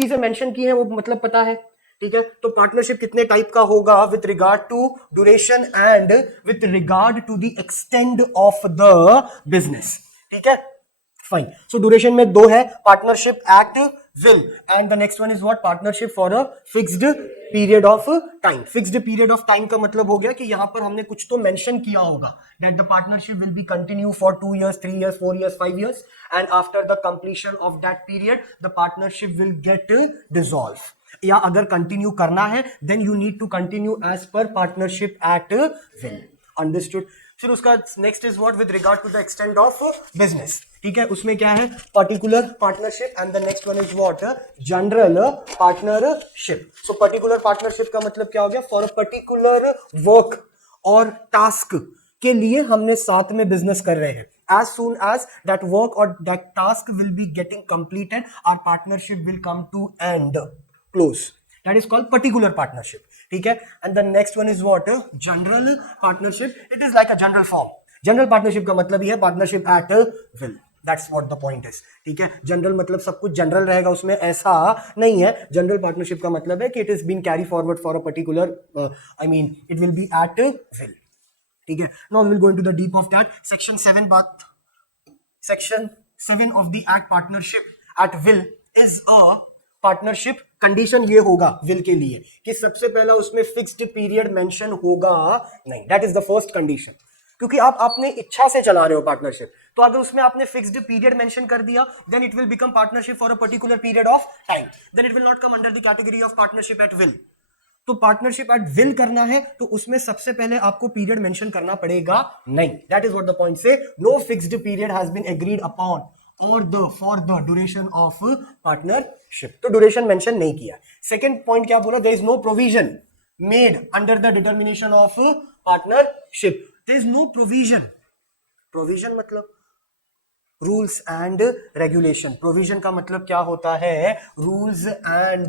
चीजें मेंशन की हैं वो मतलब पता है, ठीक है। तो पार्टनरशिप कितने टाइप का होगा with regard to duration and with regard to the extend of the business, ठीक है, फाइन। सो ड्यूरेशन में दो है, partnership at will and the next one is what, partnership for a fixed period of time. Fixed period of time का मतलब हो गया कि यहां पर हमने कुछ तो मेंशन किया होगा that the partnership will be continue for 2 years 3 years 4 years 5 years and after the completion of that period the partnership will get dissolve, या अगर कंटिन्यू करना है then you need to continue as per partnership at will, understood. फिर उसका next is what with regard to the extend of business, ठीक है, उसमें क्या है, particular partnership and the next one is what, general partnership. So particular partnership का मतलब क्या हो गया, फॉर अ पर्टिकुलर वर्क और टास्क के लिए हमने साथ में बिजनेस कर रहे हैं, as soon as that work or that task will be getting completed our partnership will come to end, close, that is called particular partnership, ठीक है। and the next one is what, general partnership, it is like a general form। general partnership का मतलब ये है partnership at will, that's what the point is, ठीक है। General मतलब सब कुछ जनरल रहेगा, उसमें ऐसा नहीं है। जनरल पार्टनरशिप का मतलब है कि it is been carry forward for a particular, I mean it will be at will, ठीक है। Now we will go into the deep of that. Section 7 बात, section 7 of the act partnership at will is a partnership. Condition ये होगा will के लिए कि सबसे पहला उसमें फिक्स्ड पीरियड मेंशन होगा नहीं, that is the first condition, क्योंकि आप अपने इच्छा से चला रहे हो पार्टनरशिप, तो अगर उसमें आपने फिक्स्ड पीरियड मेंशन कर दिया then it will become partnership for a particular period of time, then it will not come under the category of partnership at will. तो पार्टनरशिप एट विल करना है तो उसमें सबसे पहले आपको पीरियड मेंशन करना पड़ेगा नहीं, that is what the point say, no fixed period has been agreed upon or the for the duration of partnership, तो ड्यूरेशन मेंशन नहीं किया। सेकंड पॉइंट क्या बोला, there is no provision made under the determination of partnership, there is no provision, provision मतलब rules and regulation, provision का मतलब क्या होता है, rules and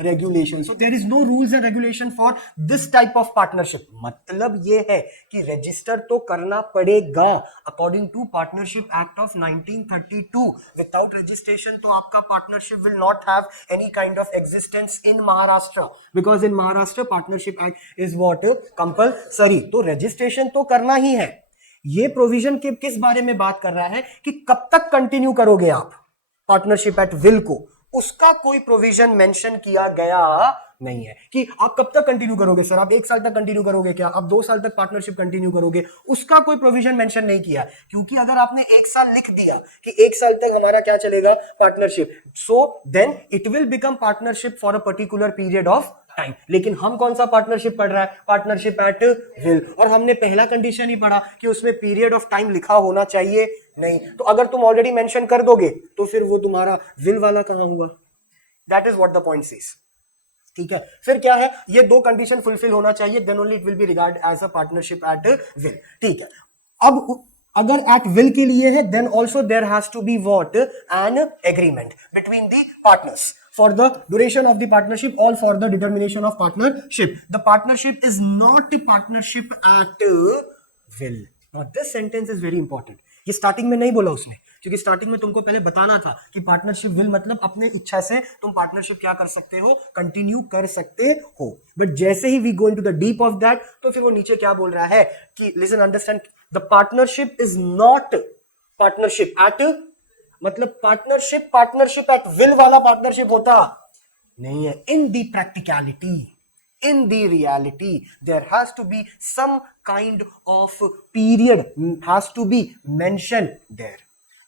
regulation. So there is no rules and regulation for this type of partnership, मतलब ये है कि रजिस्टर तो करना पड़ेगा according to partnership act of 1932, without registration तो आपका partnership will not have any kind of existence in Maharashtra, because in Maharashtra partnership act is what, compulsory, तो रजिस्ट्रेशन तो करना ही है। ये प्रोविजन के किस बारे में बात कर रहा है कि कब तक कंटिन्यू करोगे आप पार्टनरशिप एट विल को, उसका कोई प्रोविजन मेंशन किया गया नहीं है कि आप कब तक कंटिन्यू करोगे। सर आप 1 साल तक कंटिन्यू करोगे क्या, आप 2 साल तक पार्टनरशिप कंटिन्यू करोगे, उसका कोई प्रोविजन मेंशन नहीं किया, क्योंकि अगर आपने 1 साल लिख दिया कि 1 साल तक हमारा क्या चलेगा, partnership, so then it will become partnership for a particular period of time. लेकिन हम कौन सा पार्टनरशिप पढ़ रहा है, पार्टनरशिप एट विल, और हमने पहला कंडीशन ही पढ़ा कि उसमें पीरियड ऑफ टाइम लिखा होना चाहिए नहीं, तो अगर तुम ऑलरेडी मेंशन कर दोगे तो फिर वो तुम्हारा विल वाला कहां हुआ, that is what the point is, ठीक है। फिर क्या है, ये दो कंडीशन फुलफिल होना चाहिए, then only it will be regard as a partnership at will, ठीक है। अब अगर एट विल के लिए है then also there has to be what, an agreement between the partners for the duration of the partnership or for the determination of partnership. The partnership is not a partnership at will. Now this sentence is very important. ये starting में नहीं बोला उसने, क्योंकि starting में तुमको पहले बताना था कि पार्टनरशिप विल मतलब अपने इच्छा से तुम पार्टनरशिप क्या कर सकते हो, कंटिन्यू कर सकते हो। बट जैसे ही we go into the deep of that तो फिर वो नीचे क्या बोल रहा है कि listen understand, the partnership is not partnership at, मतलब पार्टनरशिप एट विल वाला पार्टनरशिप होता नहीं है। In the practicality, in the reality there has to be some kind of period has to be mention there,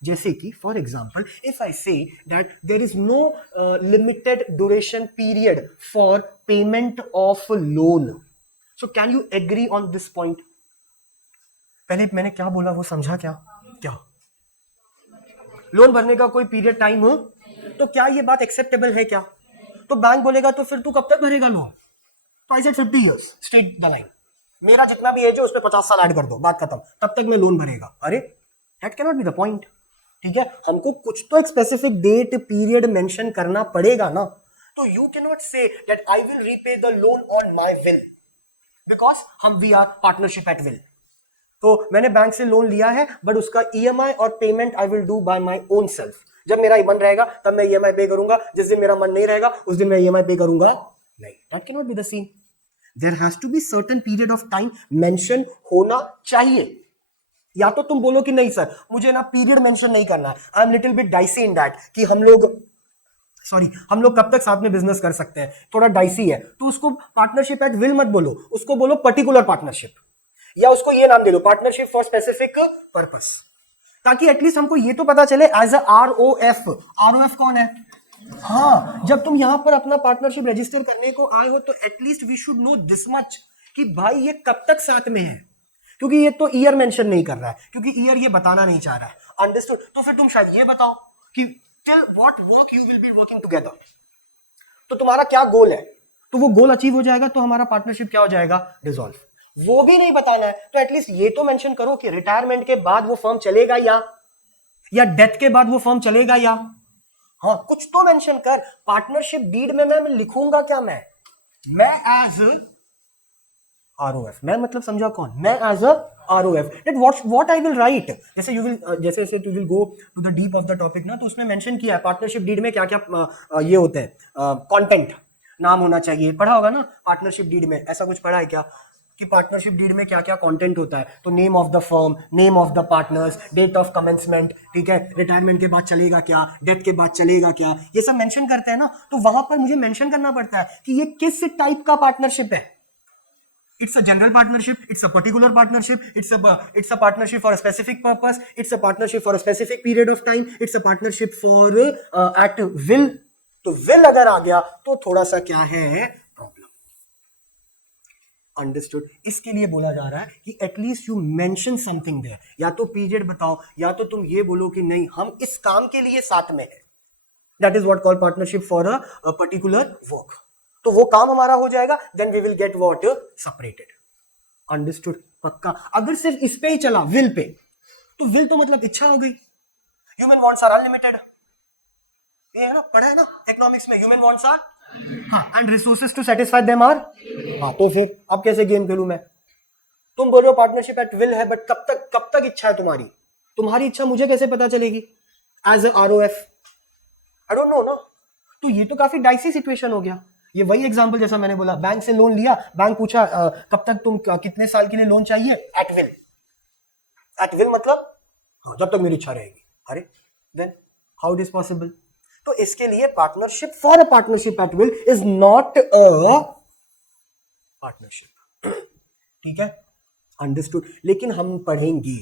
जैसे कि for example if I say that there is no limited duration period for payment of loan, so can you agree on this point. पहले मैंने क्या बोला वो समझा क्या, क्या लोन भरने का कोई पीरियड टाइम हो, तो क्या ये बात एक्सेप्टेबल है क्या, तो बैंक बोलेगा तो फिर तू कब तक भरेगा लोन, तो I said 50 years straight the line, मेरा जितना भी एज है उसमें 50 साल ऐड कर दो, बात खत्म, तब तक मैं लोन भरेगा। अरे that can not be the point, ठीक है, हमको कुछ तो एक स्पेसिफिक डेट पीरियड मेंशन करना पड़ेगा ना, तो you can not say that I will repay the loan on my will, because हम we are partnership at will, तो मैंने बैंक से लोन लिया है बट उसका ईएमआई और payment I will do by my own self, जब मेरा मन रहेगा तब मैं ईएमआई पे करूंगा, जिस दिन मेरा मन नहीं रहेगा उस दिन मैं ईएमआई पे करूंगा नहीं. That can not be the scene. There has to be certain period of time mention होना चाहिए. या तो तुम बोलो कि नहीं सर मुझे ना पीरियड मेंशन नहीं करना है, I am little bit dicey in that कि हम लोग कब तक साथ में बिजनेस कर सकते हैं, थोड़ा डाइसी है, तो उसको पार्टनरशिप एट विल मत बोलो, उसको बोलो पर्टिकुलर पार्टनरशिप, या उसको ये नाम दे दो पार्टनरशिप फॉर स्पेसिफिक पर्पस, ताकि एटलीस्ट हमको ये तो पता चले एज अ आरओएफ. आरओएफ कौन है? हाँ, जब तुम यहां पर अपना पार्टनरशिप रजिस्टर करने को आए हो तो at least we should know this much कि भाई ये कब तक साथ में है, क्योंकि ये तो ईयर मेंशन नहीं कर रहा है, क्योंकि ईयर ये बताना नहीं चाह रहा है. अंडरस्टूड. तो फिर तुम शायद ये बताओ कि till what work you will be working together. तो तुम्हारा क्या गोल है, तो वो गोल अचीव हो जाएगा तो हमारा पार्टनरशिप क्या हो जाएगा? डिसॉल्व. वो भी नहीं बताना है तो एटलीस्ट ये तो मेंशन करो कि रिटायरमेंट के बाद वो फर्म चलेगा या डेथ के बाद वो फर्म चलेगा या. हाँ, कुछ तो मेंशन कर. पार्टनरशिप डीड में मैं लिखूंगा क्या? मैं एज आरओएफ. मैं मतलब समझा कौन? मैं as a ROF. That what I will write. जैसे you will go to the deep of the topic ना, तो उसमें मेंशन किया है पार्टनरशिप डीड में क्या क्या ये होते हैं. कंटेंट नाम होना चाहिए. पढ़ा होगा ना पार्टनरशिप डीड में, ऐसा कुछ पढ़ा है क्या कि पार्टनरशिप डीड में क्या क्या कंटेंट होता है? तो name of the firm, name of the partners, date of commencement, ठीक है, रिटायरमेंट के बाद चलेगा क्या, डेथ के बाद चलेगा क्या, ये सब मेंशन करते हैं ना. तो वहां पर मुझे मेंशन करना पड़ता है कि ये किस टाइप का पार्टनरशिप है. It's a general partnership, it's a particular partnership, it's a partnership for a specific purpose, it's a partnership for a specific period of time, it's a partnership for at will. तो will अगर आ गया तो थोड़ा सा क्या है problem. Understood. इसके लिए बोला जा रहा है कि at least you mention something there. या तो पीरियड बताओ या तो तुम ये बोलो कि नहीं हम इस काम के लिए साथ में है. That is what called partnership for a particular work. तो वो काम हमारा हो जाएगा, then we will get what? Separated. Understood. पक्का. अगर सिर्फ इस पे ही चला विल पे, तो विल तो मतलब इच्छा हो गई. Human wants are unlimited. ये है ना, पढ़ा है ना इकोनॉमिक्स में, ह्यूमन वांट्स आर, हाँ, and resources to satisfy them are. हाँ, तो फिर अब कैसे गेम खेलूं मैं? तुम बोल रहे हो पार्टनरशिप एट विल है, बट कब तक इच्छा है तुम्हारी? तुम्हारी इच्छा मुझे कैसे पता चलेगी as a ROF? I don't know ना. तो ये तो काफी डाइसी सिचुएशन हो गया. ये वही एग्जांपल जैसा मैंने बोला, बैंक से लोन लिया, बैंक पूछा कब तक तुम कितने साल के लिए लोन चाहिए? Eight will. एट विल मतलब हाँ, जब तक मेरी इच्छा रहेगी. अरे then how it is possible? तो इसके लिए partnership for a partnership at will is not a partnership. ठीक है, अंडरस्टूड. लेकिन हम पढ़ेंगे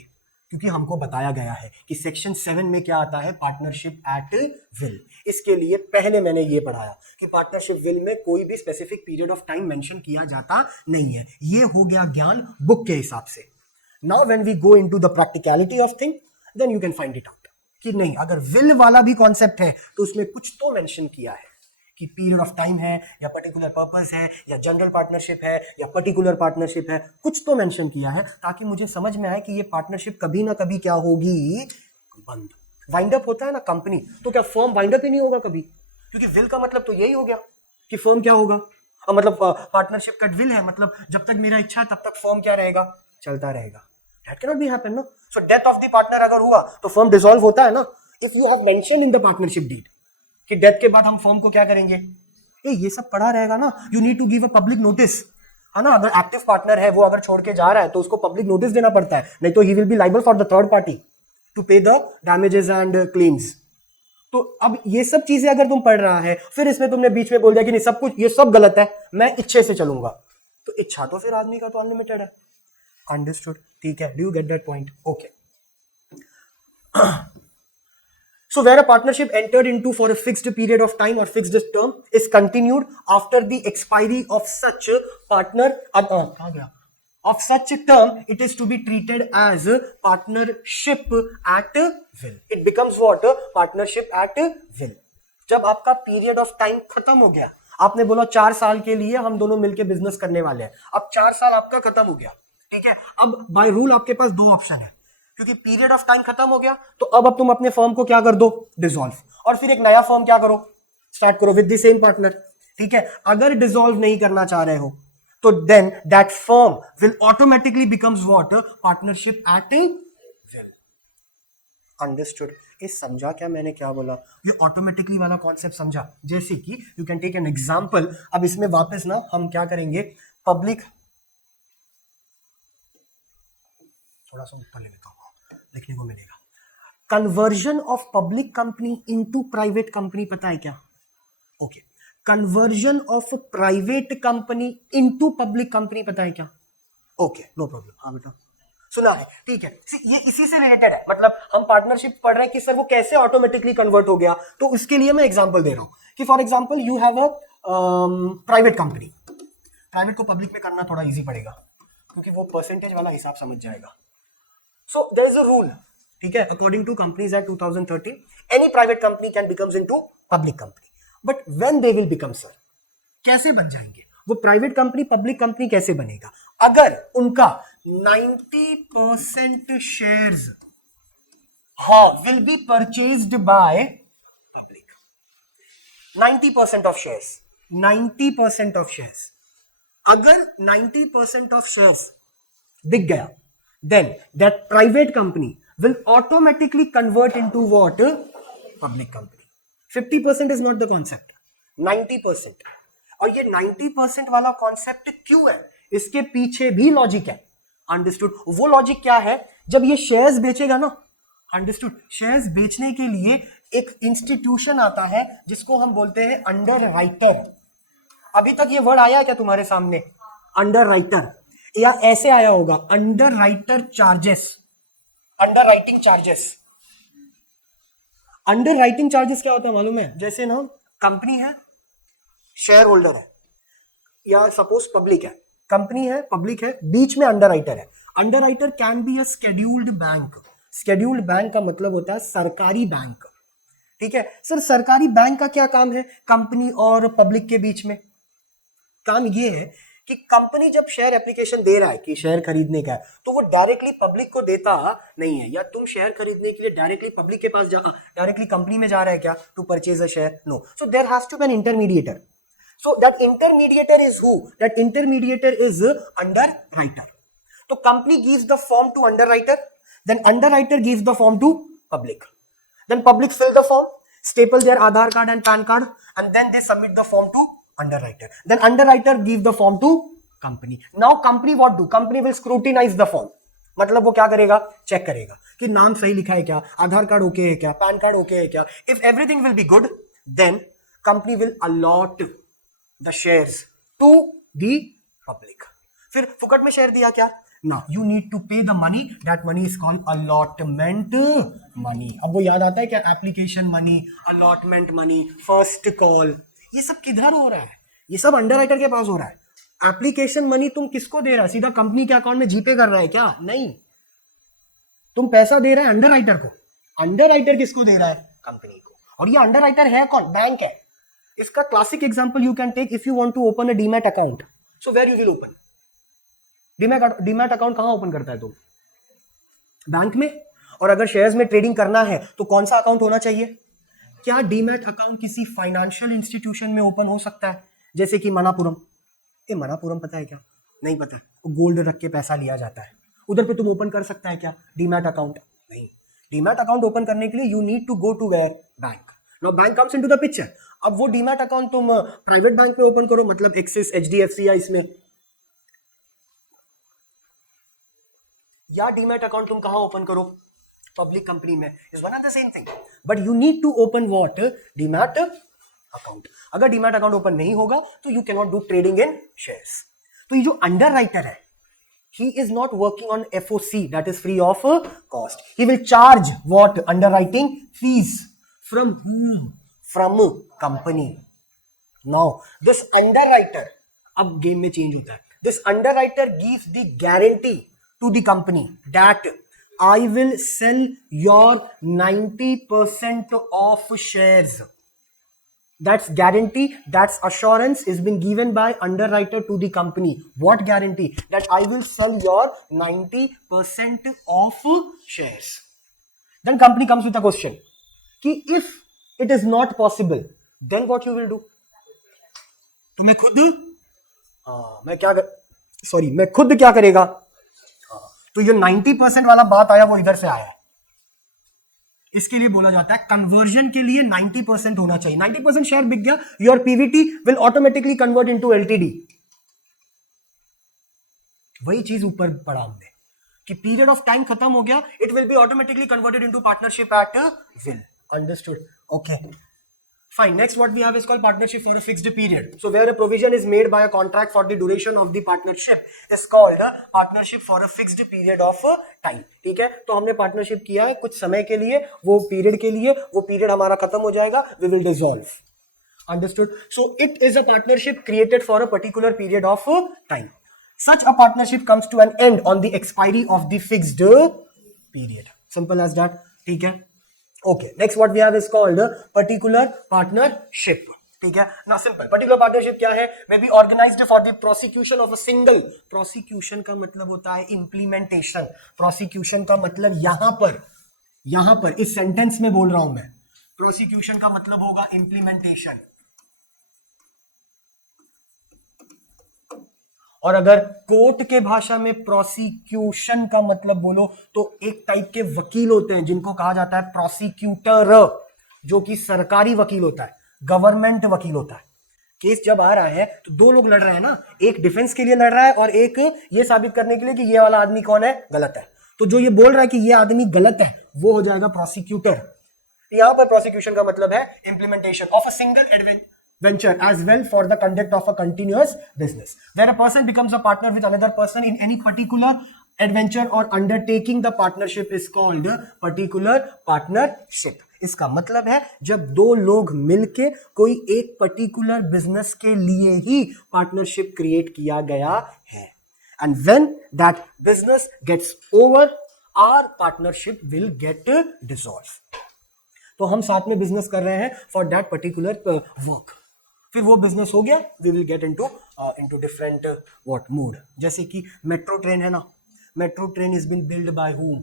क्योंकि हमको बताया गया है कि सेक्शन 7 में क्या आता है? Partnership at will. इसके लिए पहले मैंने ये पढ़ाया कि पार्टनरशिप विल में कोई भी specific period of time mention किया जाता नहीं है. ये हो गया ज्ञान बुक के हिसाब से. Now when we go into the practicality of thing, then you can find it out कि नहीं, अगर विल वाला भी कॉन्सेप्ट है तो उसमें कुछ तो मेंशन किया है कि पीरियड ऑफ टाइम है या पर्टिकुलर पर्पस है या जनरल पार्टनरशिप है या पर्टिकुलर पार्टनरशिप है. कुछ तो मेंशन किया है ताकि मुझे समझ में आए कि ये पार्टनरशिप कभी ना कभी क्या होगी? बंद. वाइंड अप होता है ना कंपनी, तो क्या फर्म वाइंड अप ही नहीं होगा कभी? क्योंकि विल का मतलब तो यही हो गया कि फर्म क्या होगा, मतलब पार्टनरशिप का विल है मतलब जब तक मेरा इच्छा है तब तक फर्म क्या रहेगा? चलता रहेगा. That can not be happen ना. So death of the partner अगर हुआ तो फर्म डिसॉल्व होता है ना. If you have mention in the partnership deed कि डेथ के बाद हम फर्म को क्या करेंगे, ये सब पढ़ा रहेगा ना. You need to give a public notice, है ना. अगर एक्टिव पार्टनर है वो अगर छोड़ के जा रहा है तो उसको पब्लिक नोटिस देना पड़ता है, नहीं तो he will be liable for the third party to pay the damages and claims. तो अब ये सब चीजें अगर तुम पढ़ रहा है, फिर इसमें तुमने बीच में बोल दिया कि नहीं सब कुछ ये सब गलत है, मैं इच्छे से चलूंगा, तो इच्छा तो फिर आदमी का तो अनलिमिटेड है. अंडरस्टूड. ठीक है, do you get that point? Okay. So where a partnership entered into for a fixed period of time or fixed term is continued after the expiry of such of such term, it is to be treated as partnership at will. It becomes what? Partnership at will. जब आपका period of time खत्म हो गया, आपने बोला 4 साल के लिए हम दोनों मिलकर बिजनेस करने वाले हैं, अब 4 साल आपका खत्म हो गया. ठीक है, अब बाय रूल आपके पास 2 ऑप्शन है, क्योंकि पीरियड ऑफ टाइम खत्म हो गया तो अब तुम अपने फर्म को क्या कर दो? डिसॉल्व. और फिर एक नया फर्म क्या करो? स्टार्ट करो विद द सेम पार्टनर. ठीक है, अगर डिसॉल्व नहीं करना चाह रहे हो तो then that firm will automatically becomes what? Partnership at will. Understood. इस समझा क्या मैंने क्या बोला? ये ऑटोमेटिकली वाला कॉन्सेप्ट समझा? जैसे कि you can take an example. अब इसमें वापस ना हम क्या करेंगे, पब्लिक, थोड़ा सा ऊपर ले लेता हूं, लिखने को मिलेगा. Conversion of public company into private company पता है क्या? Okay. Conversion of private company into public company पता है क्या? Okay, no problem. हाँ बेटा सुना है, ठीक है. ये इसी से रिलेटेड है. मतलब हम पार्टनरशिप पढ़ रहे हैं कि सर वो कैसे ऑटोमेटिकली कन्वर्ट हो गया, तो उसके लिए मैं एग्जांपल दे रहा हूं कि for example you have a private company. Private को पब्लिक में करना थोड़ा इजी पड़ेगा क्योंकि वो परसेंटेज वाला हिसाब समझ जाएगा. So there is a rule, ठीक है, according to companies act 2013 any private company can becomes into public company. But when they will become, sir कैसे बन जाएंगे वो प्राइवेट कंपनी पब्लिक कंपनी कैसे बनेगा? अगर उनका 90% शेयर्स हाँ will be purchased by public. 90% of shares, 90% of shares, अगर 90% ऑफ शेयर्स बिक गया, then that private company will automatically convert into what? Public company. 50% is not the concept, 90%. और ये 90% वाला कॉन्सेप्ट क्यों है, इसके पीछे भी लॉजिक है. अंडरस्टूड? वो लॉजिक क्या है, जब ये शेयर्स बेचेगा ना, अंडरस्टूड, शेयर्स बेचने के लिए एक इंस्टीट्यूशन आता है जिसको हम बोलते हैं अंडर राइटर. अभी तक ये वर्ड आया है क्या तुम्हारे सामने, अंडर राइटर? या ऐसे आया होगा, under writer charges, under writing charges. Under writing charges क्या होता है मालूम है? जैसे ना कंपनी है, शेयर होल्डर है, या सपोज पब्लिक है, कंपनी है पब्लिक है, बीच में अंडर राइटर है. Under writer can be a scheduled bank. Scheduled bank का मतलब होता है सरकारी बैंक, ठीक है. सर सरकारी बैंक का क्या काम है कंपनी और पब्लिक के बीच में? काम ये है कि कंपनी जब शेयर एप्लीकेशन दे रहा है कि शेयर खरीदने का है, तो वो डायरेक्टली पब्लिक को देता नहीं है. या तुम शेयर खरीदने के लिए डायरेक्टली पब्लिक के पास डायरेक्टली कंपनी में जा रहा है क्या to purchase a share? No. So there has to be an intermediator. So that intermediator is who? That intermediator is underwriter. तो company gives the form to underwriter, then underwriter gives the form to public, then public fill the form, staple their Aadhaar card and PAN card, and then they submit the form to underwriter. Then underwriter give the form to company. Now company what do? Company will scrutinize the form. मतलब वो क्या करेगा, check करेगा कि नाम सही लिखा है क्या, आधार कार्ड ओके है क्या, पैन कार्ड ओके है क्या. If everything will be good, then company will allot the shares to the public. फिर फुकट में शेयर दिया क्या? Now you need to pay the money. That money is called allotment money. अब वो याद आता है क्या? Application money, allotment money, first call, ये सब किधर हो रहा है? ये सब अंडरराइटर के पास हो रहा है. एप्लीकेशन मनी तुम किसको दे रहा है? सीधा कंपनी के अकाउंट में जीपे कर रहा है क्या? नहीं, तुम पैसा दे रहे हैं अंडरराइटर को. अंडरराइटर किसको दे रहा है? कंपनी को. और ये अंडरराइटर है कौन? बैंक है. इसका classic example you can take if you want to open a demat account. So where you will open demat account? कहां ओपन करता है तुम? बैंक में. और अगर शेयर्स में ट्रेडिंग करना है तो कौन सा अकाउंट होना चाहिए? क्या डीमैट अकाउंट किसी फाइनेंशियल इंस्टीट्यूशन में ओपन हो सकता है, जैसे कि मनापुरम? ये मनापुरम पता है क्या? नहीं पता. गोल्ड रख के पैसा लिया जाता है, उधर पे तुम ओपन कर सकता है क्या डीमैट अकाउंट? नहीं. डीमैट अकाउंट ओपन करने के लिए you need to go to where? Bank. Now bank comes into the picture. अब वो डीमैट अकाउंट तुम प्राइवेट बैंक में ओपन करो, मतलब एक्सिस, एचडीएफसी या इसमें, या डीमैट अकाउंट तुम कहां ओपन करो? पब्लिक कंपनी में. Is one and the same thing, but you need to open what? Demat account. अगर डीमैट अकाउंट ओपन नहीं होगा तो you can not do trading in shares. तो ये जो अंडर राइटर है, he is not working on FOC, that is free of cost. He will charge what? Underwriting fees. From whom? From company. Now this underwriter, अब game में change होता है. This underwriter gives the guarantee to the company that I will sell your 90% of shares. That's guarantee, that's assurance is being given by underwriter to the company. What guarantee? That I will sell your 90% of shares. Then company comes with a question कि if it is not possible, then what you will do? तो मैं खुद मैं खुद क्या करेगा? तो ये 90% वाला बात आया वो इधर से आया है. इसके लिए बोला जाता है कन्वर्जन के लिए 90% होना चाहिए। 90% शेयर बिक गया, your Pvt will automatically convert into LTD. वही चीज ऊपर पढ़ा हमने कि पीरियड ऑफ टाइम खत्म हो गया, it will be automatically converted into partnership at will. Understood? Okay fine. Next what we have is called partnership for a fixed period. So where a provision is made by a contract for the duration of the partnership is called a partnership for a fixed period of time. ठीक है, तो हमने partnership किया है कुछ समय के लिए, वो पीरियड के लिए, वो पीरियड हमारा खत्म हो जाएगा, we will dissolve. Understood? So it is a partnership created for a particular period of time. Such a partnership comes to an end on the expiry of the fixed period. Simple as that. ठीक है. Okay, next what we have is called particular partnership. ठीक है ना, simple. Particular partnership क्या है? May be organised for the prosecution of a single. Prosecution का मतलब होता है इंप्लीमेंटेशन। प्रोसिक्यूशन का मतलब यहां पर इस सेंटेंस में बोल रहा हूं मैं, प्रोसिक्यूशन का मतलब होगा इंप्लीमेंटेशन। और अगर कोर्ट के भाषा में प्रोसिक्यूशन का मतलब बोलो तो एक टाइप के वकील होते हैं जिनको कहा जाता है प्रोसिक्यूटर, जो कि सरकारी वकील होता है, गवर्नमेंट वकील होता है। केस जब आ रहा है तो दो लोग लड़ रहे हैं ना, एक डिफेंस के लिए लड़ रहा है और एक ये साबित करने के लिए कि ये वाला आदमी कौन है, गलत है। तो जो ये बोल रहा है कि ये आदमी गलत है वो हो जाएगा प्रोसिक्यूटर। यहां पर प्रोसिक्यूशन का मतलब है implementation of a single venture as well for the conduct of a continuous business. Where a person becomes a partner with another person in any particular adventure or undertaking, the partnership is called particular partnership. इसका मतलब है जब दो लोग मिलके कोई एक particular business के लिए ही पार्टनरशिप क्रिएट किया गया है, and when that business gets over, our partnership will get dissolved. तो हम साथ में बिजनेस कर रहे हैं फॉर दैट पर्टिकुलर वर्क, फिर वो बिजनेस हो गया, we will get into different what mood. जैसे कि मेट्रो ट्रेन है ना, metro train is been build by whom?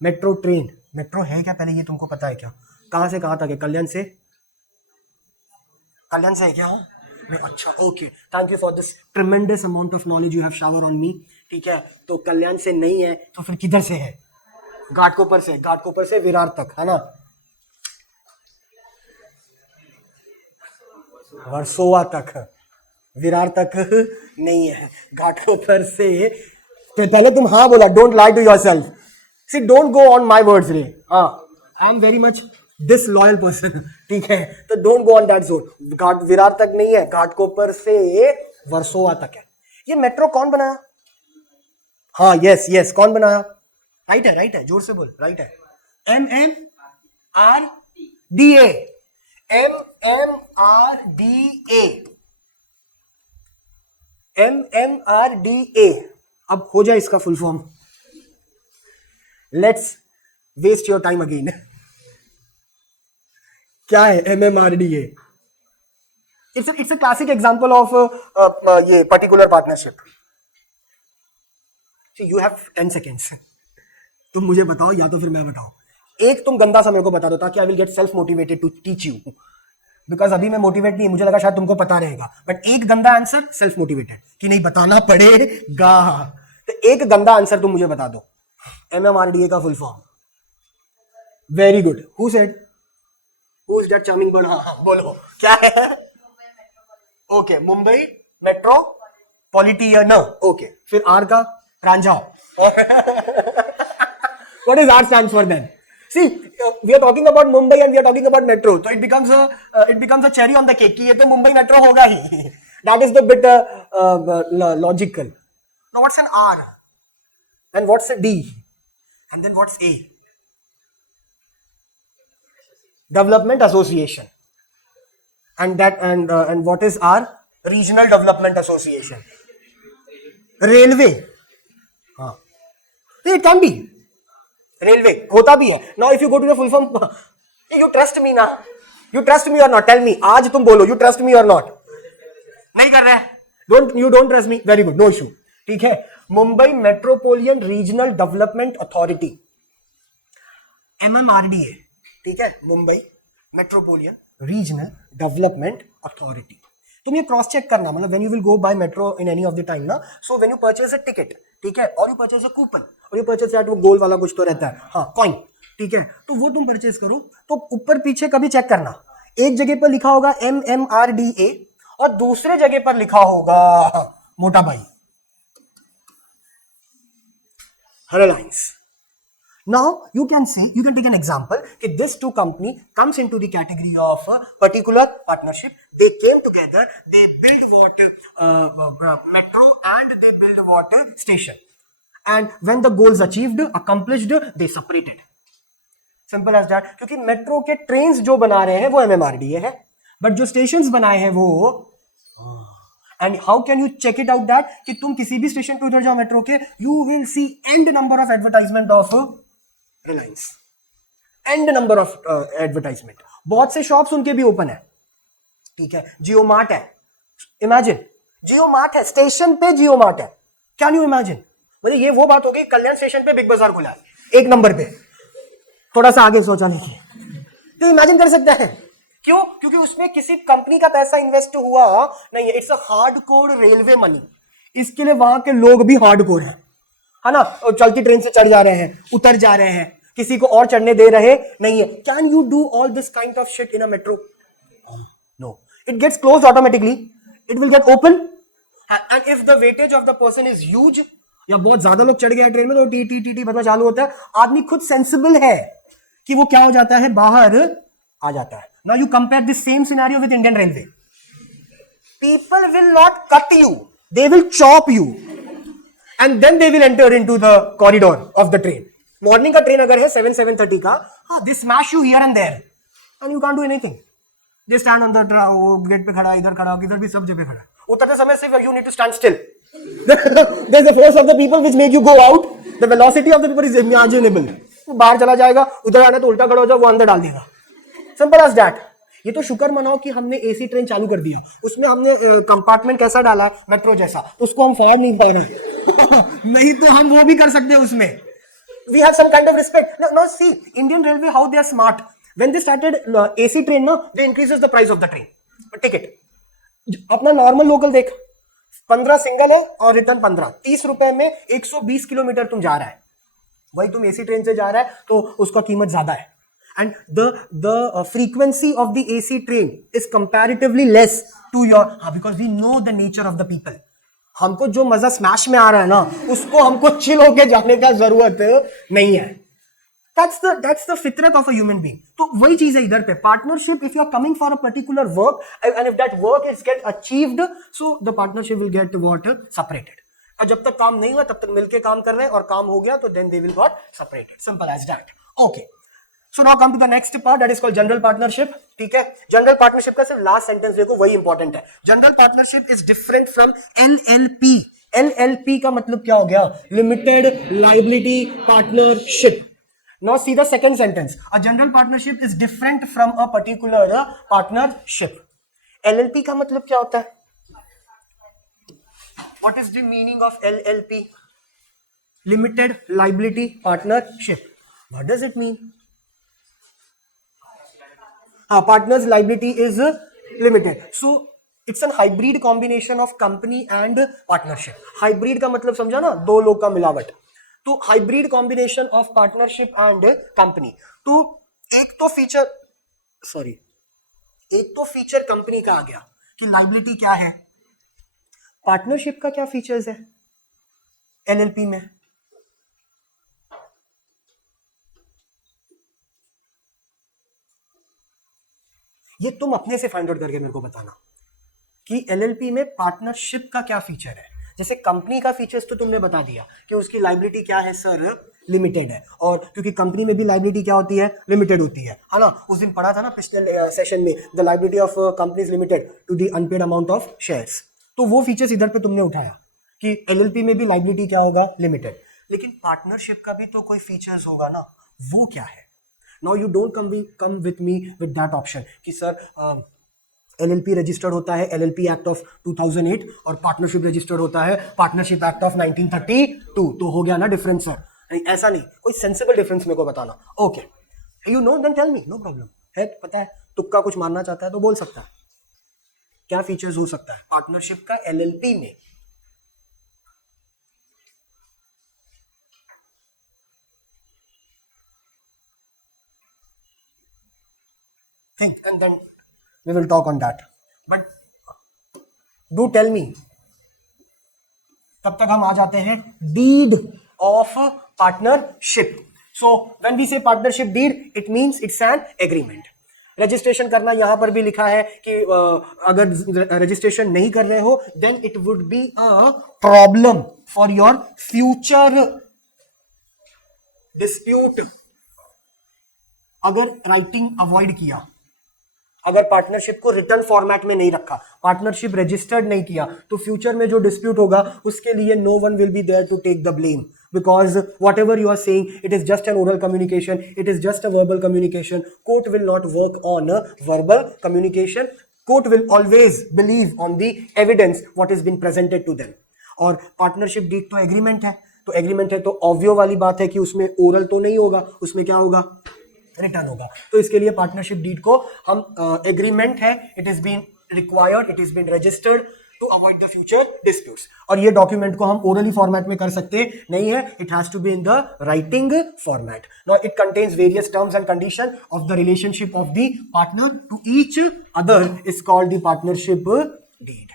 Metro train, metro है क्या पहले ये तुमको पता है क्या? कहां से कहां तक है? कल्याण से, कल्याण से है क्या? मैं अच्छा, okay, thank you for this tremendous amount of knowledge you have shower on me. ठीक है, तो कल्याण से नहीं है तो फिर किधर से है? घाटकोपर से, घाटकोपर से विरार तक है ना, वर्सोवा तक, विरार तक नहीं है, घाटकोपर से। तो पहले तुम हाँ बोला, don't lie to yourself, see don't go on my words रे। हाँ, I am very much disloyal person, ठीक है, तो don't go on that zone. घाट विरार तक नहीं है, घाटकोपर से वर्सोवा तक है। ये मेट्रो कौन बनाया? हाँ, यस यस, कौन बनाया? राइट है, राइट है, जोर से बोल, राइट है, MMRDA, MMRDA। अब हो जाए इसका full form, let's waste your time again. क्या है MMRDA? It's a classic example of ये particular partnership. You have 10 seconds, तुम मुझे बताओ या तो फिर मैं बताऊं। एक तुम गंदा सा मेरे को बता दो ताकि I will get self motivated to teach you, because अभी मैं मोटिवेट नहीं, मुझे लगा शायद तुमको पता रहेगा, बट एक गंदा आंसर सेल्फ मोटिवेटेड कि नहीं बताना पड़ेगा। तो एक गंदा आंसर तुम मुझे बता दो, MMRDA का full form. Very good, who said? Who is that charming bird? हाँ हाँ बोलो, क्या है? Okay, Mumbai metropolitan. Okay, फिर आर का? Ranjha. What is R stands for then? See, we are talking about Mumbai and we are talking about metro. So it becomes a cherry on the cake कि ये तो Mumbai metro होगा ही. That is the bit logical. Now what's an R? And what's a D? And then what's A? Development Association. And what is R? Regional Development Association. Railway. हाँ. It can be. Railway होता भी है। Now if you go to the full form, you trust me ना, you trust मी और not, tell me, आज तुम बोलो you trust मी और नॉट। नहीं कर रहे, you don't trust me, very good, no issue, ठीक है। Mumbai Metropolitan Regional Development Authority, MMRDA, ठीक है, Mumbai Metropolitan Regional Development Authority, तुम ये क्रॉस चेक करना, मतलब when you will go by metro in any of the time ना, so when you purchase a ticket, ठीक है, और यू परचेज अ कूपन, और यू परचेज दैट, वो गोल वाला कुछ तो रहता है, हाँ कॉइन, ठीक है, तो वो तुम परचेज करो तो ऊपर पीछे कभी चेक करना, एक जगह पर लिखा होगा MMRDA और दूसरे जगह पर लिखा होगा मोटा भाई, Reliance. Now you can see, you can take an example that this two company comes into the category of a particular partnership. They came together, they build what metro and they build what station. And when the goals achieved, accomplished, they separated. Simple as that. क्योंकि metro के trains जो बना रहे हैं वो MMRDA है, but जो stations बनाए हैं वो, and how can you check it out that कि तुम किसी भी स्टेशन पे उधर जाओ मेट्रो के, you will see and number of advertisement of Reliance, and number of advertisement, बहुत से शॉप्स उनके भी ओपन है, ठीक है, जियो मार्ट है, इमेजिन जियो मार्ट है, स्टेशन पे जियो मार्ट है, कैन यू इमेजिन, मतलब ये वो बात हो गई, कल्याण स्टेशन पे बिग बाजार खुला है एक नंबर पे, थोड़ा सा आगे सोचा नहीं, तो इमेजिन कर सकते हैं, क्यों, क्योंकि उसमें किसी कंपनी का पैसा इन्वेस्ट हुआ नहीं है, it's a hardcore railway money, इसके लिए वहां के लोग भी हार्डकोर हैं, है ना, चलती ट्रेन से चढ़ जा रहे हैं, उतर जा रहे हैं, किसी को और चढ़ने दे रहे नहीं है, can you do all this kind of shit in a metro, no, it gets close automatically, it will get open, and if the weightage of the person is huge, या बहुत ज्यादा लोग चढ़ गए ट्रेन में, तो टी टी टी टी बजना चालू होता है, आदमी खुद सेंसिबल है कि वो क्या हो जाता है, बाहर आ जाता है. Now you compare this same scenario with Indian Railway. People will not cut you, they will chop you, and then they will enter into the corridor of the train. Morning का train अगर है 7:30 का, हाँ, they smash you here and there, and you can't do anything. They stand on the gate पे खड़ा, इधर खड़ा, किधर भी सब जगह खड़ा. उतरते समय सिर्फ you need to stand still. There's the force of the people which make you go out. The velocity of the people is imaginable. वो बाहर चला जाएगा, उधर आना तो उल्टा खड़ा हो जाओ, वो अंदर डाल देगा. Simple as that. ये तो शुक्र मनाओ कि हमने एसी ट्रेन चालू कर दिया, उसमें हमने कंपार्टमेंट कैसा डाला, मेट्रो जैसा, उसको हम फाड़ नहीं पा रहे. नहीं तो हम वो भी कर सकते हैं उसमें. We have some kind of respect. No see Indian railway how they are smart. When they started AC train ना, they increases the price of the train ticket. अपना नॉर्मल लोकल देख, 15 सिंगल है और रिटर्न 15, 30 रुपए में 120 kilometre तुम जा रहा है, वही तुम एसी ट्रेन से जा रहा है तो उसका कीमत ज्यादा है. And the frequency of the AC train is comparatively less to your, because we know the nature of the people. हमको जो मजा स्मैश में आ रहा है ना, उसको हमको चिल होके जाने का जरूरत नहीं है. That's the फितरत of a human being. तो वही चीज है इधर पे. Partnership, if you are coming for a particular work and if that work is get achieved, so the partnership will get what separated. और जब तक काम नहीं हुआ तब तक मिलके काम कर रहे हैं, और काम हो गया तो then they will got separated. Simple as that. Okay. So now come to the next part, that is called general partnership. ठीक है, जनरल पार्टनरशिप का सिर्फ लास्ट सेंटेंस देखो, वही इंपॉर्टेंट है. General partnership is different from LLP. LLP का मतलब क्या हो गया, limited liability partnership. Now see the second sentence. A general partnership is different from a particular partnership. LLP का मतलब क्या होता है? What is the meaning of LLP? Limited liability partnership. What does it mean? Partner's liability is limited. So it's a hybrid combination of company and partnership. Hybrid का मतलब समझा ना, दो लोग का मिलावट. तो hybrid combination of partnership and company. तो एक तो फीचर कंपनी का आ गया कि लाइबिलिटी क्या है. पार्टनरशिप का क्या फीचर्स है एलएलपी में? ये तुम अपने से फाइंड आउट करके मेरे को बताना कि एलएलपी में पार्टनरशिप का क्या फीचर है. जैसे कंपनी का फीचर्स तो तुमने बता दिया कि उसकी लाइबिलिटी क्या है सर, लिमिटेड है. और क्योंकि कंपनी में भी लाइबिलिटी क्या होती है, लिमिटेड होती है ना. उस दिन पढ़ा था ना पिछले सेशन में, the liability of company is limited to the unpaid amount of shares. तो वो फीचर्स इधर पे तुमने उठाया कि एलएलपी में भी लाइबिलिटी क्या होगा, लिमिटेड. लेकिन पार्टनरशिप का भी तो कोई फीचर्स होगा ना, वो क्या है? Now you don't come with me with that option कि सर एलएलपी रजिस्टर्ड होता है एलएलपी एक्ट ऑफ 2008 और पार्टनरशिप रजिस्टर्ड होता है पार्टनरशिप एक्ट ऑफ 1932. तो हो गया ना डिफरेंस सर. नहीं, ऐसा नहीं. कोई सेंसिबल डिफरेंस मेरे को बताना. Okay, you know, then tell me, no problem है. पता है तुक्का कुछ मारना चाहता है तो बोल सकता है. क्या फीचर्स हो सकता है पार्टनरशिप का एलएलपी में? Think and then we will talk on that. But do tell me, तब तक हम आ जाते हैं deed of partnership. So when we say partnership deed, it means it's an agreement. Registration करना यहां पर भी लिखा है कि अगर रजिस्ट्रेशन नहीं कर रहे हो then it would be a problem for your future dispute. अगर राइटिंग अवॉइड किया, अगर पार्टनरशिप को रिटर्न फॉर्मेट में नहीं रखा, पार्टनरशिप रजिस्टर्ड नहीं किया, तो फ्यूचर में जो डिस्प्यूट होगा उसके लिए no one will be there to take the blame, because whatever you are saying it is just an oral communication, it is just a verbal communication. Court will not work on verbal communication. Court will always believe on the evidence what is been presented to them. और partnership deed तो agreement है, तो agreement है तो ऑब्वियो वाली बात है कि उसमें ओरल तो नहीं होगा, उसमें क्या होगा, रिटर्न होगा. तो इसके लिए पार्टनरशिप डीड को हम एग्रीमेंट है, it is been required, it is been registered to avoid the future disputes. और ये डॉक्यूमेंट को हम ओरली फॉर्मेट में कर सकते नहीं है, it has to be in the writing format. Now it contains various terms and condition of the relationship of the partner to each other is called the partnership deed.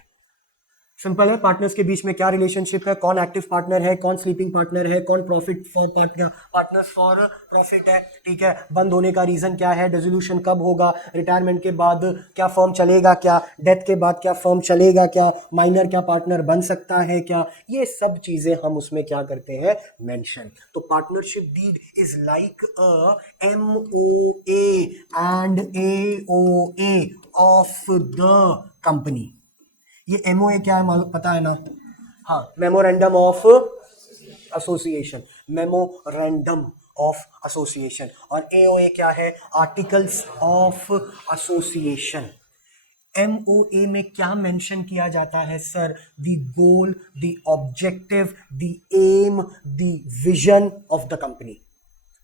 Simple है, partners के बीच में क्या relationship है, कौन active partner है, कौन sleeping partner है, कौन profit for partners for profit है. ठीक है, बंद होने का रीजन क्या है, डिसोल्यूशन कब होगा, रिटायरमेंट के बाद क्या फर्म चलेगा, क्या डेथ के बाद क्या फर्म चलेगा, क्या माइनर क्या पार्टनर बन सकता है क्या, ये सब चीजें हम उसमें क्या करते हैं, मेंशन. तो partnership deed is like a MOA and AOA of the company. ये MOA क्या है मालूम, पता है ना? हाँ, memorandum of association, memorandum of association. और AOA क्या है, आर्टिकल्स ऑफ एसोसिएशन. MOA में क्या मेंशन किया जाता है sir, the goal, the objective, the aim, the vision of the company.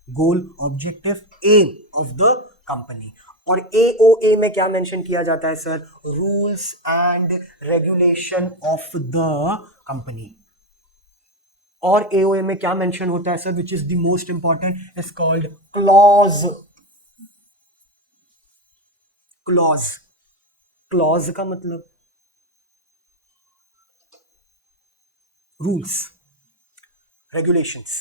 Goal, objective, aim of the company. और AOA में क्या मेंशन किया जाता है sir, rules and regulation of the company. और AOA में क्या मेंशन होता है sir, which is the most important, is called clause. Clause, clause का मतलब rules, regulations.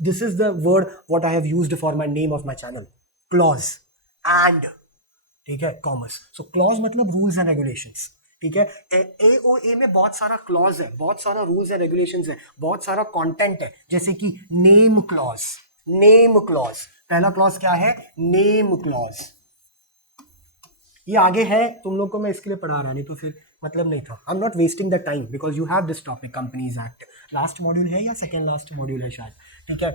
This is the word what I have used for my name of my channel. Clause and, ठीक है, commerce. So clause मतलब rules and regulations. ठीक है, AOA में बहुत सारा क्लॉज है, बहुत सारा रूल्स एंड रेगुलेशंस है, बहुत सारा कंटेंट है, जैसे कि नेम क्लॉज. नेम क्लॉज, पहला क्लॉज क्या है, नेम क्लॉज. ये आगे है, तुम लोग को मैं इसके लिए पढ़ा रहा, नहीं तो फिर मतलब नहीं था. आई am not wasting the time because you have this topic, companies act. Last module है या सेकेंड लास्ट मॉड्यूल है शायद. ठीक है,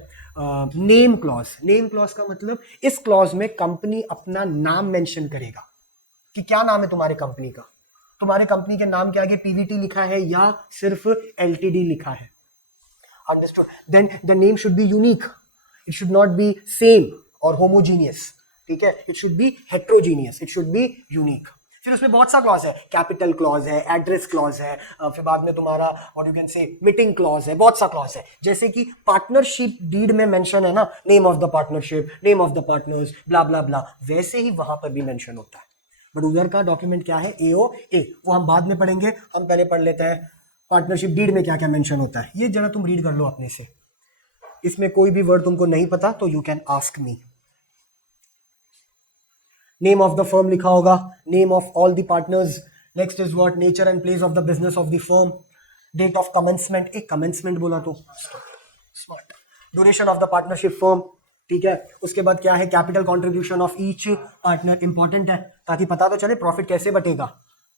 नेम क्लॉज. नेम क्लॉज का मतलब इस क्लॉज में कंपनी अपना नाम मेंशन करेगा कि क्या नाम है तुम्हारे कंपनी का. तुम्हारे कंपनी के नाम के आगे PVT लिखा है या सिर्फ LTD लिखा है. Understood. Then the name should be unique, it should not be same और होमोजीनियस. ठीक है, it should be heterogeneous, it should be unique. फिर उसमें बहुत सा क्लॉज है, कैपिटल क्लॉज है, एड्रेस क्लॉज है, फिर बाद में तुम्हारा what you can say meeting clause है, बहुत सा क्लॉज है. जैसे कि पार्टनरशिप डीड में मेंशन है ना, name of the partnership, name of the partners, blah blah blah, वैसे ही वहां पर भी मेंशन होता है. बट उधर का डॉक्यूमेंट क्या है, AOA, वो हम बाद में पढ़ेंगे. हम पहले पढ़ लेते हैं पार्टनरशिप डीड में क्या क्या मेंशन होता है. ये जरा तुम रीड कर लो अपने से. इसमें कोई भी वर्ड तुमको नहीं पता तो you can ask me. Name of the firm लिखा होगा, name of all the partners. Next is what, nature and place of the business of the firm, date of commencement, एक कमेंसमेंट बोला तो smart, duration of the partnership firm. ठीक है, उसके बाद क्या है, capital contribution of each partner. Important है ताकि पता तो चले प्रॉफिट कैसे बटेगा.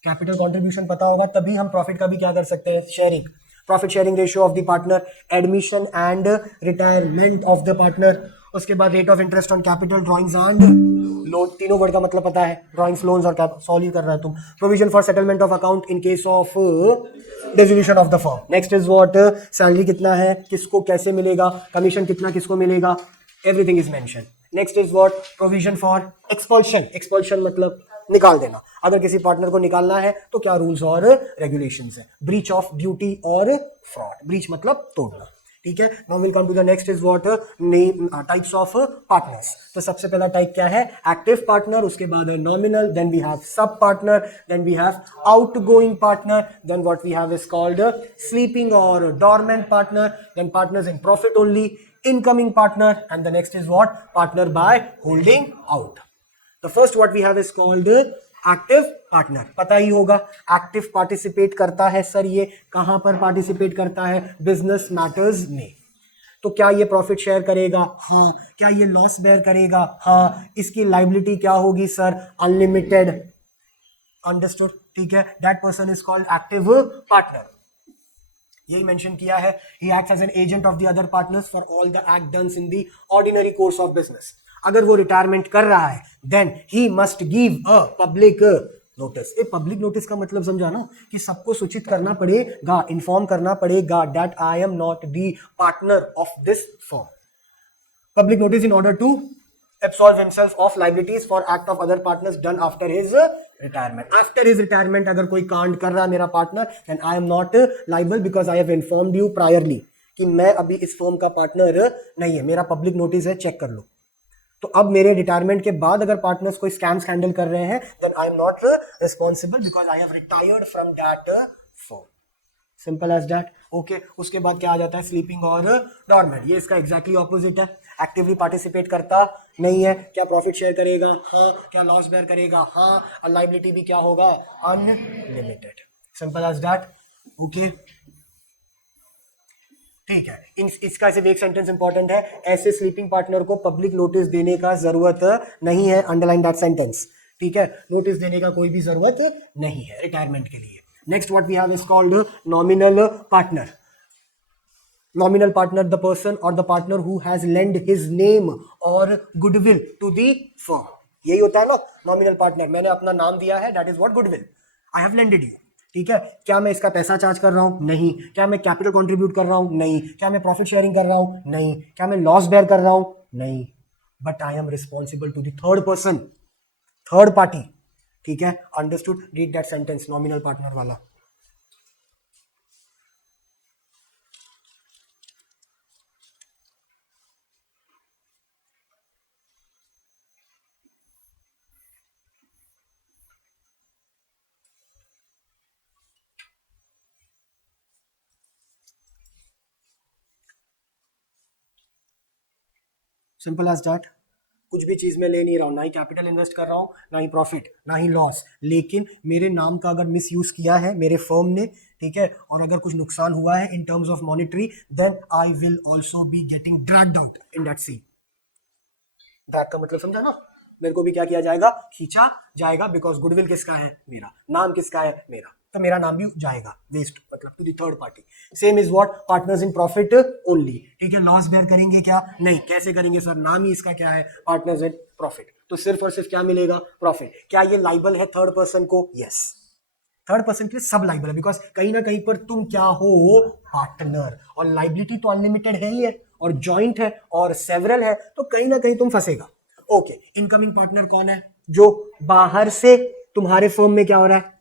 कैपिटल कंट्रीब्यूशन पता होगा तभी हम प्रॉफिट का भी क्या कर सकते हैं, sharing. Profit sharing ratio of the partner, admission and retirement of the partner. उसके बाद rate of interest on capital, drawings and loan. तीनों वर्ड का मतलब पता है, ड्रॉइंग्स, लोन्स और सॉल्व ही कर रहा है तुम. Provision for settlement of account in case of dissolution of the firm. Next is what, salary कितना है, किसको कैसे मिलेगा, कमीशन कितना किसको मिलेगा, everything is mention. Next is what, provision for expulsion. Expulsion मतलब निकाल देना। अगर किसी पार्टनर को निकालना है तो क्या रूल्स और रेगुलेशंस है? ब्रीच ऑफ ड्यूटी और फ्रॉड। ब्रीच मतलब तोड़ना, ठीक है। Now will come to the next is what name types of partners. तो सबसे पहला टाइप क्या है? एक्टिव पार्टनर, उसके बाद nominal, then we have sub partner, then we have outgoing partner, then what we have is called sleeping और dormant partner, then partners in profit only, incoming partner, and the next is what? Partner by holding out. The first what we have is called active partner. पता ही होगा active participate करता है sir, ये कहां पर participate करता है? बिजनेस मैटर्स में। तो क्या ये प्रॉफिट शेयर करेगा? हाँ। क्या ये लॉस बेयर करेगा? हाँ। इसकी लाइबिलिटी क्या होगी सर? अनलिमिटेड। अंडरस्टूड, ठीक है। That person is called active partner. यही मेंशन किया है, he acts as an agent of the other partners for all the act done in the ordinary course of business. अगर वो retirement कर रहा है then he must give a public notice. A public notice का मतलब समझा ना, कि सबको सूचित करना पड़ेगा, इन्फॉर्म करना पड़ेगा that I am not the partner of this firm. Public notice in order to absolve himself of liabilities for act of other partners done after his retirement. After his retirement अगर कोई कांड कर रहा है मेरा partner, then I am not liable because I have informed you priorly कि मैं अभी इस फर्म का पार्टनर नहीं है। मेरा पब्लिक नोटिस है, चेक कर लो। तो अब मेरे रिटायरमेंट के बाद अगर पार्टनर्स कोई स्कैम स्कैंडल कर रहे हैं, then I am not responsible because I have retired from that firm. Simple as that. Okay, उसके बाद क्या आ जाता है? स्लीपिंग और डॉर्मेंट। ये इसका एग्जैक्टली ऑपोजिट है। एक्टिवली पार्टिसिपेट करता नहीं है। क्या प्रॉफिट शेयर करेगा? हाँ। क्या लॉस बेयर करेगा? हाँ। लायबिलिटी भी क्या होगा? Unlimited. Simple as that. Okay, ठीक है। इसका ऐसे एक सेंटेंस इंपॉर्टेंट है, ऐसे स्लीपिंग पार्टनर को पब्लिक नोटिस देने का जरूरत नहीं है। अंडरलाइन दैट सेंटेंस, ठीक है। नोटिस देने का कोई भी जरूरत नहीं है रिटायरमेंट के लिए। Next what we have is called nominal partner. Nominal partner, the person or the partner who has lent his name or goodwill to the firm. यही होता है ना नॉमिनल पार्टनर। मैंने अपना नाम दिया है, that is what? Goodwill. I have lended you, ठीक है। क्या मैं इसका पैसा चार्ज कर रहा हूं? नहीं। क्या मैं कैपिटल कंट्रीब्यूट कर रहा हूं? नहीं। क्या मैं प्रॉफिट शेयरिंग कर रहा हूं? नहीं। क्या मैं लॉस बेयर कर रहा हूं? नहीं। But I am responsible to the third person, third party, ठीक है। Understood? Read that sentence, nominal partner वाला। Simple as that. कुछ भी चीज में ले नहीं रहा हूं, ना ही कैपिटल इन्वेस्ट कर रहा हूं, ना ही प्रॉफिट, ना ही लॉस, लेकिन मेरे नाम का अगर मिस यूज किया है मेरे फर्म ने, ठीक है, और अगर कुछ नुकसान हुआ है in terms of monetary, then I will also be getting dragged out in that see. Drag का मतलब समझा ना? मेरे को भी क्या किया जाएगा? खींचा जाएगा, बिकॉज गुडविल किसका है? मेरा। नाम किसका है? मेरा। तो मेरा नाम भी जाएगा वेस्ट, मतलब to the third party. Same is what? Partners in profit only, ठीक है। लॉस बेयर करेंगे क्या? नहीं। कैसे करेंगे सर? नाम ही इसका क्या है? Partners in profit. तो सिर्फ और सिर्फ क्या मिलेगा? प्रॉफिट। क्या ये लाइबल है थर्ड पर्सन को? यस। थर्ड पर्सन के लिए सब लाइबल है, बिकॉज कहीं ना कहीं पर तुम क्या हो? पार्टनर। और लाइबिलिटी तो अनलिमिटेड है ही है, और जॉइंट है, और सेवरल है, तो कहीं ना कहीं तुम फंसेगा। ओके, इनकमिंग पार्टनर कौन है? जो बाहर से तुम्हारे फर्म में क्या हो रहा है?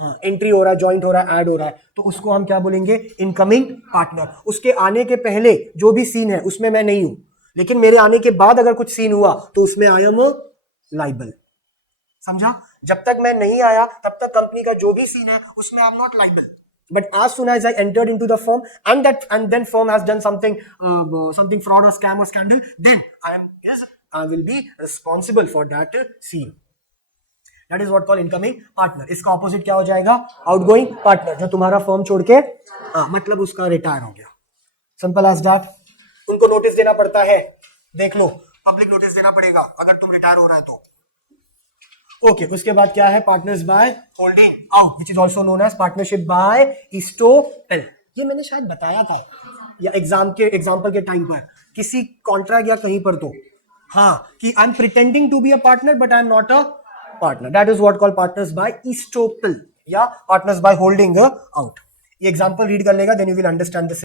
हाँ, एंट्री हो रहा है, ज्वाइंट हो रहा है, ऐड हो रहा है, तो उसको हम क्या बोलेंगे? Incoming partner. उसके आने के पहले जो भी सीन है उसमें मैं नहीं हूं, लेकिन मेरे आने के बाद अगर कुछ सीन हुआ तो उसमें आई एम लाइबल। समझा? जब तक मैं नहीं आया तब तक कंपनी का जो भी सीन है उसमें आई am not liable, but as soon as I entered into the firm and then firm has done something fraud or scam or scandal, then I will be responsible for that scene. That is what called incoming partner. इसका opposite क्या हो जाएगा? Outgoing partner, जो तुम्हारा firm छोड़ के मतलब उसका रिटायर हो गया। Simple as that. उनको नोटिस देना पड़ता है, देख लो, पब्लिक नोटिस देना पड़ेगा अगर तुम रिटायर हो रहा है तो। ओके, उसके बाद क्या है? Partners by holding out, which is also known as partnership by estoppel. ये मैंने शायद बताया था या एग्जाम्पल के टाइम पर किसी कॉन्ट्रैक्ट या कहीं पर, तो हाँ, कि I am pretending to be a partner but I am not a partner. That is what called partners by estoppel या पार्टनर्स बाय होल्डिंग आउट। ये एग्जाम्पल रीड कर लेगा, then you will understand this.